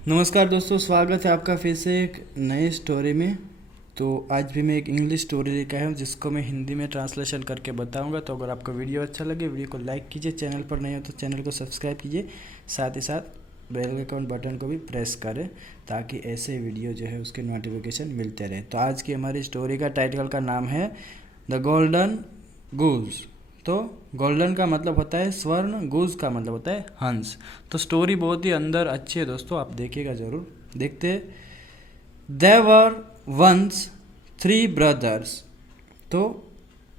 नमस्कार दोस्तों, स्वागत है आपका फिर से एक नए स्टोरी में। तो आज भी मैं एक इंग्लिश स्टोरी लेकर आया हूँ जिसको मैं हिंदी में ट्रांसलेशन करके बताऊंगा। तो अगर आपको वीडियो अच्छा लगे वीडियो को लाइक कीजिए, चैनल पर नए हो तो चैनल को सब्सक्राइब कीजिए, साथ ही साथ बेल आइकन बटन को भी प्रेस करें ताकि ऐसे वीडियो जो है उसके नोटिफिकेशन मिलते रहे। तो आज की हमारी स्टोरी का टाइटल का नाम है द गोल्डन गूज। तो गोल्डन का मतलब होता है स्वर्ण, गूज का मतलब होता है हंस। तो स्टोरी बहुत ही अंदर अच्छी है दोस्तों, आप देखिएगा ज़रूर। देखते। There were once 3 brothers. तो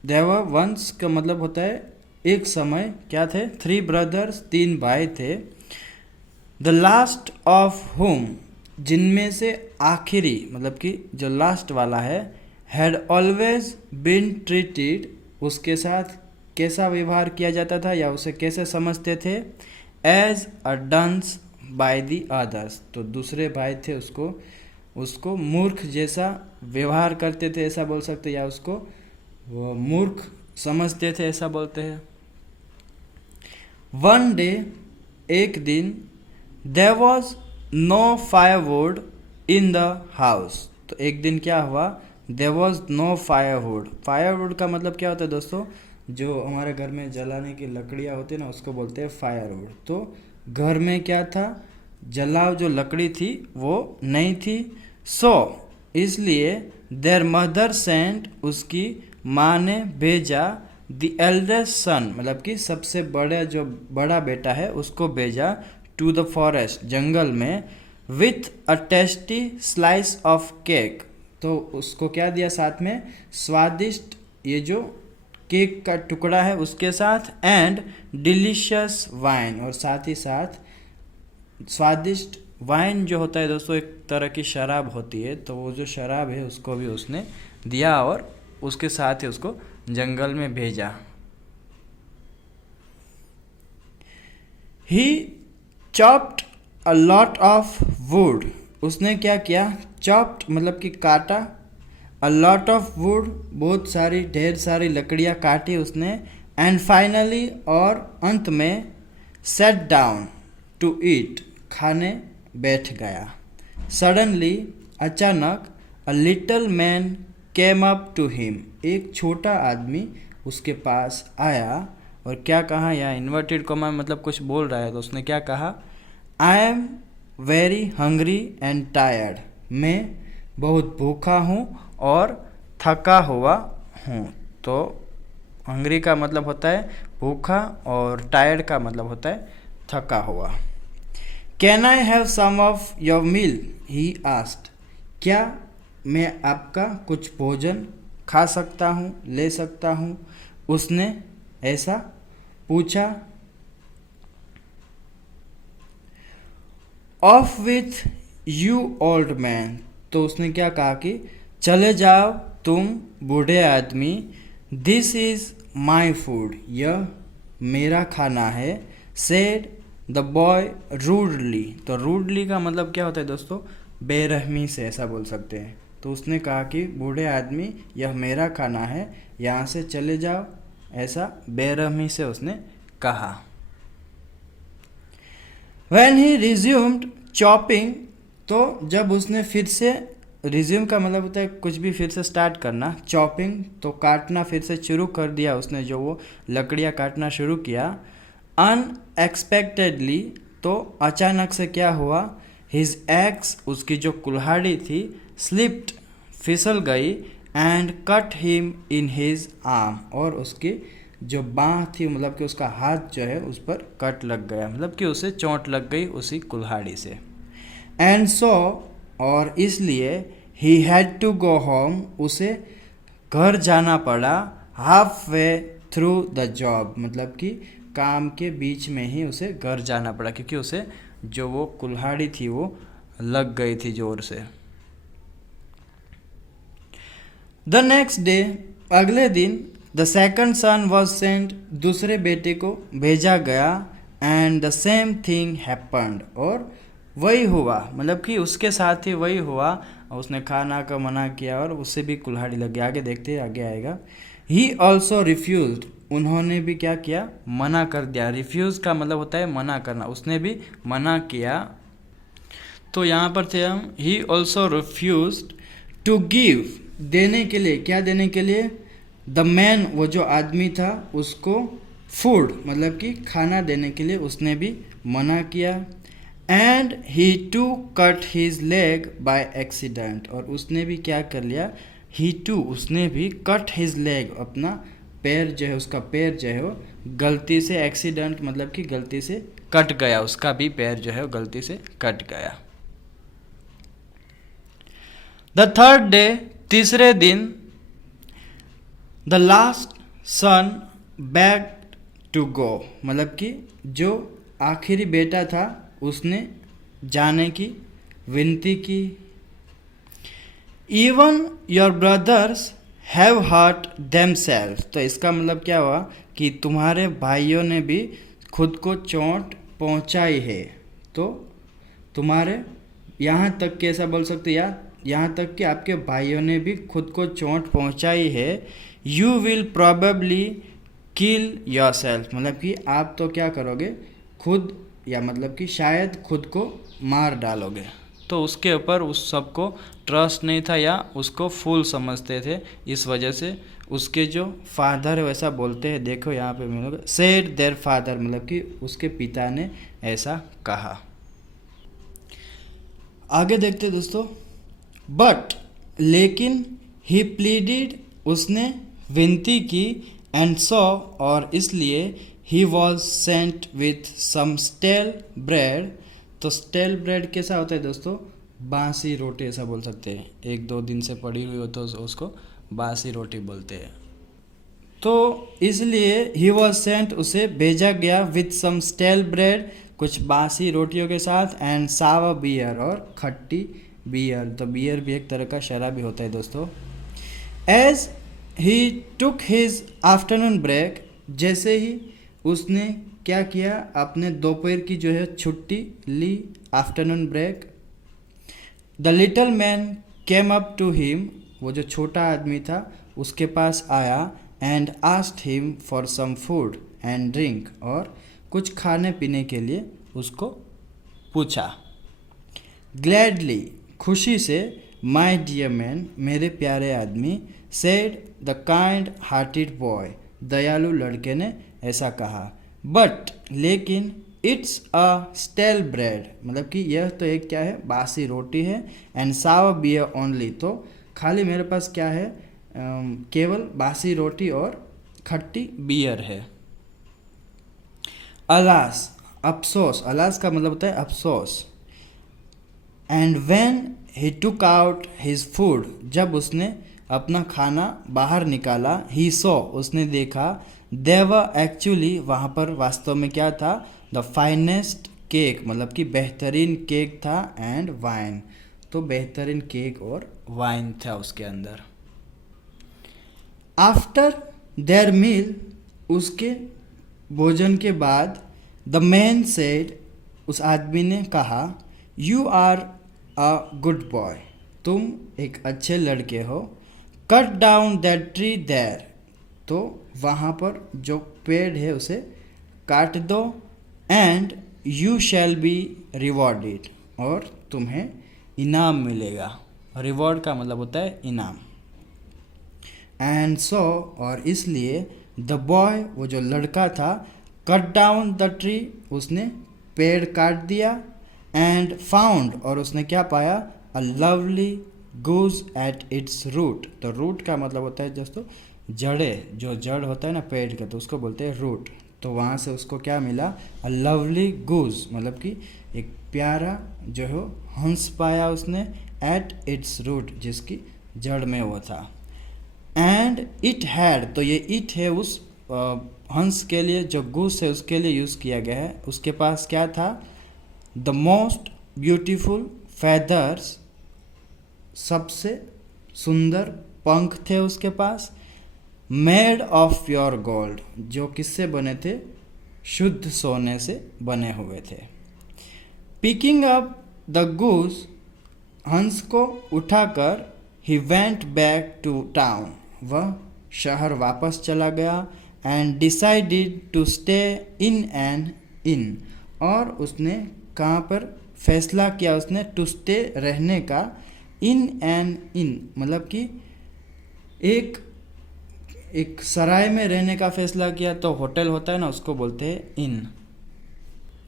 देयर वर वंस का मतलब होता है एक समय क्या थे, 3 ब्रदर्स, 3 भाई थे। द लास्ट ऑफ होम, जिनमें से आखिरी मतलब कि जो लास्ट वाला है, हैड ऑलवेज बीन ट्रीटेड, उसके साथ कैसा व्यवहार किया जाता था या उसे कैसे समझते थे, as a dunce by the others. तो दूसरे भाई थे उसको उसको मूर्ख जैसा व्यवहार करते थे ऐसा बोल सकते, या उसको वो मूर्ख समझते थे ऐसा बोलते हैं। वन डे, एक दिन, there was no firewood in the house. तो एक दिन क्या हुआ, there was no firewood. Firewood का मतलब क्या होता है दोस्तों, जो हमारे घर में जलाने की लकड़ियाँ होती है ना, उसको बोलते हैं फायरवुड। तो घर में क्या था, जलाव जो लकड़ी थी वो नहीं थी। सो इसलिए देयर मदर सेंट, उसकी माँ ने भेजा, द एल्डेस्ट सन मतलब कि सबसे बड़ा जो बड़ा बेटा है उसको भेजा, टू द फॉरेस्ट, जंगल में, with a tasty slice of cake. तो उसको क्या दिया साथ में, स्वादिष्ट ये जो केक का टुकड़ा है उसके साथ, एंड डिलीशियस वाइन, और साथ ही साथ स्वादिष्ट वाइन जो होता है दोस्तों एक तरह की शराब होती है, तो वो जो शराब है उसको भी उसने दिया और उसके साथ ही उसको जंगल में भेजा। He chopped a lot of wood, उसने क्या किया, चॉप्ड मतलब कि काटा, अ लॉट ऑफ वुड बहुत सारी ढेर सारी लकड़ियाँ काटी उसने, एंड फाइनली और अंत में, सेट डाउन टू ईट, खाने बैठ गया। सडनली अचानक, a little man came up to him, एक छोटा आदमी उसके पास आया और क्या कहा, या इन्वर्टेड कोमा मतलब कुछ बोल रहा है, तो उसने क्या कहा, I am very hungry and tired, मैं बहुत भूखा हूँ और थका हुआ हूँ। तो हंग्री का मतलब होता है भूखा और टायर्ड का मतलब होता है थका हुआ। Can I have some of your meal, he asked, क्या मैं आपका कुछ भोजन खा सकता हूँ, ले सकता हूँ, उसने ऐसा पूछा। Of with you old man, तो उसने क्या कहा कि चले जाओ तुम बूढ़े आदमी, दिस इज़ माई फूड, यह मेरा खाना है, सेड द बॉय रूडली। तो रूडली का मतलब क्या होता है दोस्तों, बेरहमी से ऐसा बोल सकते हैं। तो उसने कहा कि बूढ़े आदमी यह मेरा खाना है, यहाँ से चले जाओ, ऐसा बेरहमी से उसने कहा। When he resumed chopping, तो जब उसने फिर से, रिज्यूम का मतलब होता है कुछ भी फिर से स्टार्ट करना, चॉपिंग तो काटना फिर से शुरू कर दिया उसने, जो वो लकड़ियाँ काटना शुरू किया। अनएक्सपेक्टेडली, तो अचानक से क्या हुआ, हिज एक्स, उसकी जो कुल्हाड़ी थी, स्लिप्ड, फिसल गई, and cut him in his arm, और उसकी जो बाँह थी मतलब कि उसका हाथ जो है उस पर कट लग गया, मतलब कि उसे चोट लग गई उसी कुल्हाड़ी से। एंड सो, और इसलिए, he had to go home, उसे घर जाना पड़ा, halfway through the job, मतलब कि काम के बीच में ही उसे घर जाना पड़ा क्योंकि उसे जो वो कुल्हाड़ी थी वो लग गई थी जोर से। द नेक्स्ट डे, अगले दिन, the second son was sent, दूसरे बेटे को भेजा गया, and the same thing happened, और वही हुआ मतलब कि उसके साथ ही वही हुआ, उसने खाना का मना किया और उससे भी कुल्हाड़ी लग गई। आगे देखते हैं आगे आएगा। ही ऑल्सो रिफ्यूज्ड, उन्होंने भी क्या किया, मना कर दिया। रिफ्यूज़ का मतलब होता है मना करना, उसने भी मना किया। तो यहाँ पर थे हम, he also refused to give, देने के लिए, क्या देने के लिए, द मैन, वो जो आदमी था उसको, फूड मतलब कि खाना देने के लिए उसने भी मना किया। And he too cut his leg by accident, और उसने भी क्या कर लिया, ही टू, उसने भी कट हिज लेग, अपना पैर जो है, उसका पैर जो है वो गलती से, एक्सीडेंट मतलब कि गलती से कट गया, उसका भी पैर जो है वो गलती से कट गया। द थर्ड डे, तीसरे दिन, the last son begged to go, मतलब कि जो आखिरी बेटा था उसने जाने की विनती की। Even your brothers have hurt themselves, तो इसका मतलब क्या हुआ कि तुम्हारे भाइयों ने भी खुद को चोट पहुंचाई है। तो तुम्हारे, यहाँ तक कि ऐसा बोल सकते, या यहाँ तक कि आपके भाइयों ने भी खुद को चोट पहुंचाई है। You will probably kill your self, मतलब कि आप तो क्या करोगे, खुद, या मतलब कि शायद खुद को मार डालोगे। तो उसके ऊपर उस सबको ट्रस्ट नहीं था, या उसको फूल समझते थे, इस वजह से उसके जो फादर है वैसा बोलते हैं, देखो यहाँ पे मिलोगे, सेड देयर फादर, मतलब कि उसके पिता ने ऐसा कहा। आगे देखते दोस्तों, बट, लेकिन, ही प्लीडेड, उसने विनती की, एंड सो, और इसलिए, he was sent with some stale bread. तो स्टेल ब्रेड कैसा होता है दोस्तों, बासी रोटी ऐसा बोल सकते हैं, 1-2 दिन से पड़ी हुई हो तो उसको बासी रोटी बोलते हैं। तो इसलिए ही वॉज सेंट, उसे भेजा गया, विथ सम स्टेल ब्रेड, कुछ बासी रोटियों के साथ, एंड सावा बियर, और खट्टी बियर। तो बियर भी एक तरह का शराब भी होता है दोस्तों। As he took his afternoon break, जैसे ही उसने क्या किया, अपने दोपहर की जो है छुट्टी ली, afternoon break, the little man came up to him, वो जो छोटा आदमी था उसके पास आया, and asked him for some food and drink, और कुछ खाने पीने के लिए उसको पूछा। ग्लैडली, खुशी से, माई डियर मैन, मेरे प्यारे आदमी, said the kind hearted boy, दयालु लड़के ने ऐसा कहा। बट, लेकिन, इट्स अ स्टेल ब्रेड, मतलब कि यह तो एक क्या है, बासी रोटी है, एंड सावा बियर ओनली, तो खाली मेरे पास क्या है, केवल बासी रोटी और खट्टी बियर है। अलास, अफसोस, अलास का मतलब होता है अफसोस। And when he took out his food, जब उसने अपना खाना बाहर निकाला, ही सॉ, उसने देखा, देवर एक्चुअली, वहाँ पर वास्तव में क्या था, द फाइनेस्ट केक, मतलब कि बेहतरीन केक था, एंड वाइन, तो बेहतरीन केक और वाइन था उसके अंदर। आफ्टर देयर मील, उसके भोजन के बाद, द मैन सेड, उस आदमी ने कहा, you are a good boy, तुम एक अच्छे लड़के हो। Cut down that tree there, तो वहाँ पर जो पेड़ है उसे काट दो, and you shall be rewarded, और तुम्हें इनाम मिलेगा। रिवॉर्ड का मतलब होता है इनाम। एंड सो, और इसलिए, द बॉय, वो जो लड़का था, कट डाउन द ट्री, उसने पेड़ काट दिया, एंड फाउंड, और उसने क्या पाया, a lovely goose at its root. तो रूट का मतलब होता है दोस्तों जड़े, जो जड़ होता है ना पेड़ का, तो उसको बोलते हैं रूट। तो वहाँ से उसको क्या मिला, अ लवली गूज, मतलब कि एक प्यारा जो है हंस पाया उसने, एट इट्स रूट, जिसकी जड़ में वो था। एंड इट हैड, तो ये इट है उस हंस के लिए, जो गूस है उसके लिए यूज़ किया गया है। उसके पास क्या था, द मोस्ट ब्यूटीफुल फेदर्स, सबसे सुंदर पंख थे उसके पास, मेड ऑफ प्योर गोल्ड, जो किससे बने थे, शुद्ध सोने से बने हुए थे। पिकिंग अप द गूस, हंस को उठाकर, he went back to town, वह शहर वापस चला गया, and decided to stay in an inn, और उसने कहाँ पर फैसला किया उसने टू स्टे रहने का इन एन इन, मतलब कि एक सराय में रहने का फैसला किया। तो होटल होता है ना, उसको बोलते हैं इन।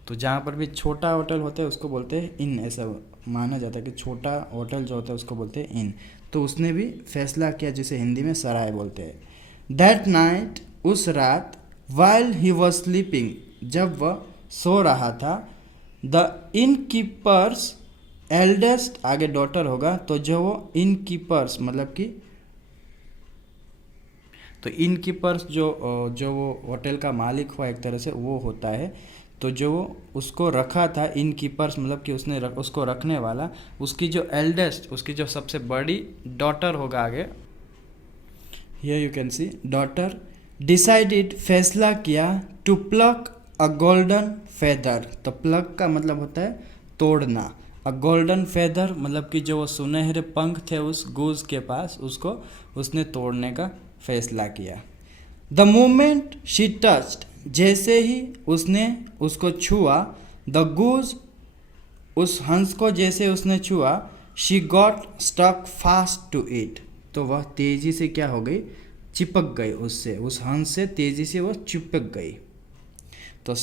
तो जहाँ पर भी छोटा होटल होता है उसको बोलते हैं इन, ऐसा माना जाता है कि छोटा होटल जो होता है उसको बोलते हैं इन। तो उसने भी फैसला किया जिसे हिंदी में सराय बोलते हैं। दैट नाइट, उस रात, वाइल ही वॉज स्लीपिंग, जब वह सो रहा था, द इन कीपर्स एल्डेस्ट, आगे डॉटर होगा, तो जो वो इन कीपर्स मतलब कि तो इन कीपर्स जो वो होटल का मालिक हुआ एक तरह से वो होता है। तो जो उसको रखा था इन कीपर्स मतलब कि उसको रखने वाला, उसकी जो एल्डेस्ट, उसकी जो सबसे बड़ी डॉटर होगा आगे, here you can see daughter, decided, फैसला किया, to pluck a golden feather. तो प्लक का मतलब होता है तोड़ना, अ गोल्डन फेदर मतलब कि जो वो सुनहरे पंख थे उस गूज के पास, उसको उसने तोड़ने का फैसला किया। द मोमेंट शी टच्ड, जैसे ही उसने उसको छुआ, द गूज, उस हंस को जैसे उसने छुआ, she got stuck fast to it, तो वह तेजी से क्या हो गई, चिपक गई उससे, उस हंस से तेजी से वो चिपक गई। तो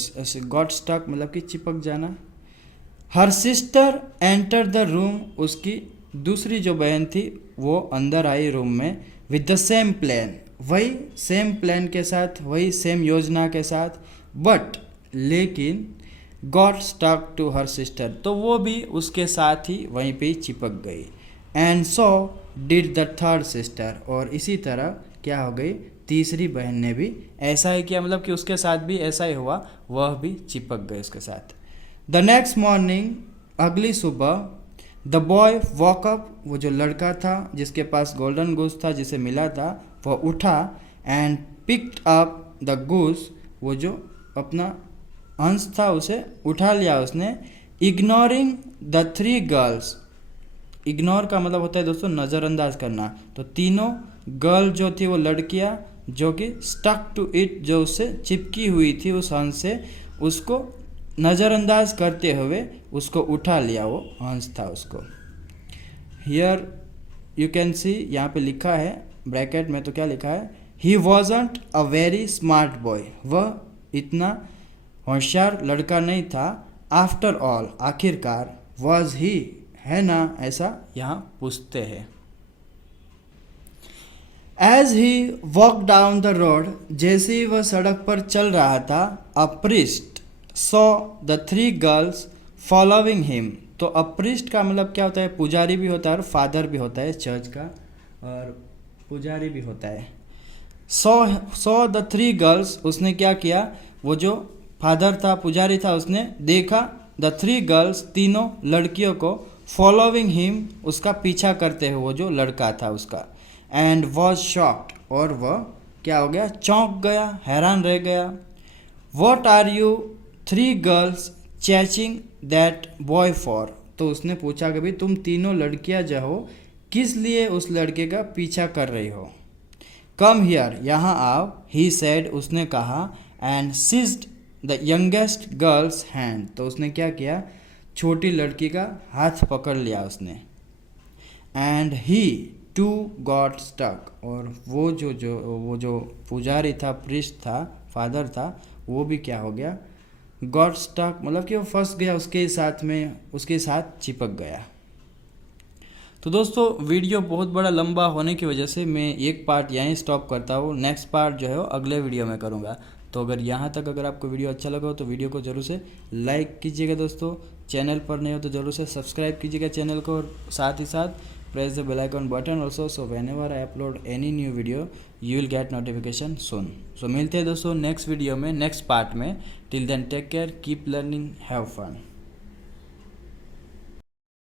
गॉट स्टक मतलब कि चिपक जाना। Her sister enter the room, उसकी दूसरी जो बहन थी वो अंदर आई रूम में, विद द सेम प्लान, वही सेम प्लान के साथ, वही सेम योजना के साथ, बट लेकिन got stuck to her sister, तो वो भी उसके साथ ही वहीं पे चिपक गई। And so did the third sister, और इसी तरह क्या हो गई, तीसरी बहन ने भी ऐसा ही किया, मतलब कि उसके साथ भी ऐसा ही हुआ, वह भी चिपक गई उसके साथ। द नेक्स्ट मॉर्निंग, अगली सुबह, द बॉय वॉक अप, वो जो लड़का था जिसके पास गोल्डन गूस था, जिसे मिला था, वह उठा, and picked up the goose, वो जो अपना हंस था उसे उठा लिया उसने, ignoring the three girls, ignore का मतलब होता है दोस्तों नज़रअंदाज करना। तो तीनों गर्ल जो थी वो लड़कियां, जो कि स्टक टू इट, जो उससे चिपकी हुई थी उस हंस से, उसको नज़रअंदाज करते हुए उसको उठा लिया, वो हंस था उसको। हियर यू कैन सी, यहाँ पे लिखा है ब्रैकेट में, तो क्या लिखा है, he wasn't a very smart boy, वह इतना होशियार लड़का नहीं था। आफ्टर ऑल, आखिरकार, वॉज ही, है ना, ऐसा यहाँ पूछते हैं। As he walk down the road, जैसे ही वह सड़क पर चल रहा था, a priest saw the three girls following him, तो अ प्रीस्ट का मतलब क्या होता है, पुजारी भी होता है और फादर भी होता है चर्च का, और पुजारी भी होता है। सॉ द थ्री गर्ल्स, उसने क्या किया, वो जो फादर था पुजारी था, उसने देखा द थ्री गर्ल्स, तीनों लड़कियों को, फॉलोइंग हिम, उसका पीछा करते हुए, वो जो लड़का था उसका, एंड वॉज शॉक्ड, और वह क्या हो गया, चौंक गया, हैरान रह गया। What are you three girls chasing that boy for, तो उसने पूछा कि भाई तुम तीनों लड़कियां जो हो किस लिए उस लड़के का पीछा कर रही हो। कम हियर, यहाँ आओ, ही सेड, उसने कहा, and seized the youngest girl's hand, तो उसने क्या किया, छोटी लड़की का हाथ पकड़ लिया उसने। And he too got stuck, और वो जो पुजारी था, प्रीस्ट था, फादर था, वो भी क्या हो गया, गॉट स्टक मतलब कि वो फंस गया उसके साथ में, उसके साथ चिपक गया। तो दोस्तों वीडियो बहुत बड़ा लंबा होने की वजह से मैं एक पार्ट यहीं स्टॉप करता हूँ, नेक्स्ट पार्ट जो है वो अगले वीडियो में करूँगा। तो अगर आपको वीडियो अच्छा लगा हो तो वीडियो को ज़रूर से लाइक कीजिएगा दोस्तों, चैनल पर नहीं हो तो ज़रूर से सब्सक्राइब कीजिएगा चैनल को, और साथ ही साथ press the bell icon button also, so whenever I upload any new video you will get notification soon. So मिलते हैं दोस्तों नेक्स्ट वीडियो में, नेक्स्ट पार्ट में। Till then take care, keep learning, have fun.